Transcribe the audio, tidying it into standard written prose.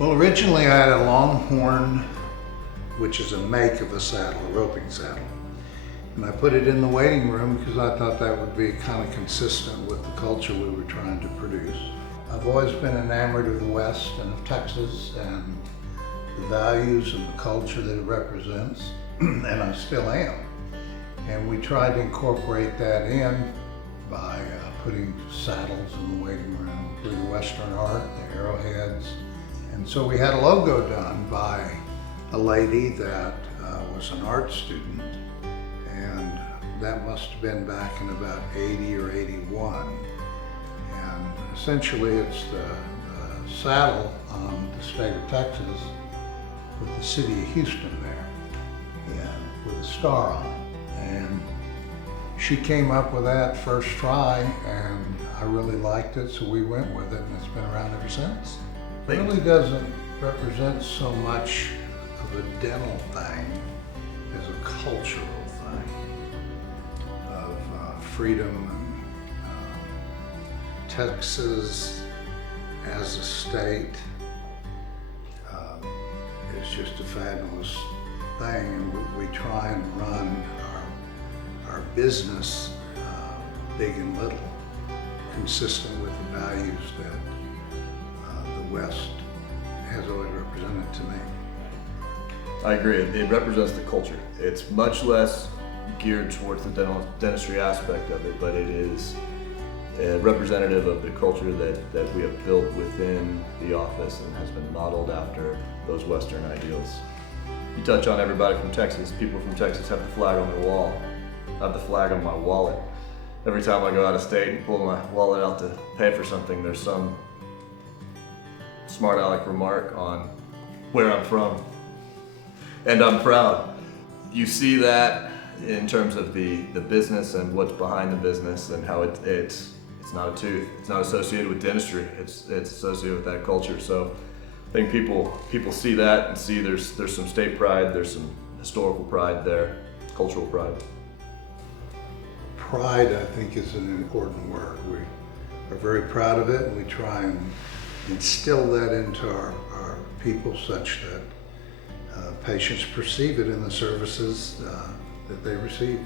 Well, originally I had a Longhorn, which is a make of a saddle, a roping saddle. And I put it in the waiting room because I thought that would be kind of consistent with the culture we were trying to produce. I've always been enamored of the West and of Texas and the values and the culture that it represents, and I still am. And we tried to incorporate that in by putting saddles in the waiting room, putting Western art, the arrowheads. And so we had a logo done by a lady that was an art student, and that must have been back in about 80 or 81. And essentially it's the saddle on the state of Texas with the city of Houston there, and with a star on it. And she came up with that first try, and I really liked it, so we went with it, and it's been around ever since. It really doesn't represent so much of a dental thing as a cultural thing of freedom and Texas as a state is just a fabulous thing, and we try and run our business, big and little, consistent with the values that the West has always represented to me. I agree. It represents the culture. It's much less geared towards the dentistry aspect of it, but it is representative of the culture that we have built within the office and has been modeled after those Western ideals. You touch on everybody from Texas. People from Texas have the flag on their wall. I have the flag on my wallet. Every time I go out of state and pull my wallet out to pay for something, there's some smart aleck remark on where I'm from. And I'm proud. You see that in terms of the business and what's behind the business and how it's not a tooth. It's not associated with dentistry. It's associated with that culture. So I think people see that and see there's some state pride, there's some historical pride there, cultural pride. Pride, I think, is an important word. We are very proud of it, and we try and instill that into our people such that patients perceive it in the services that they receive.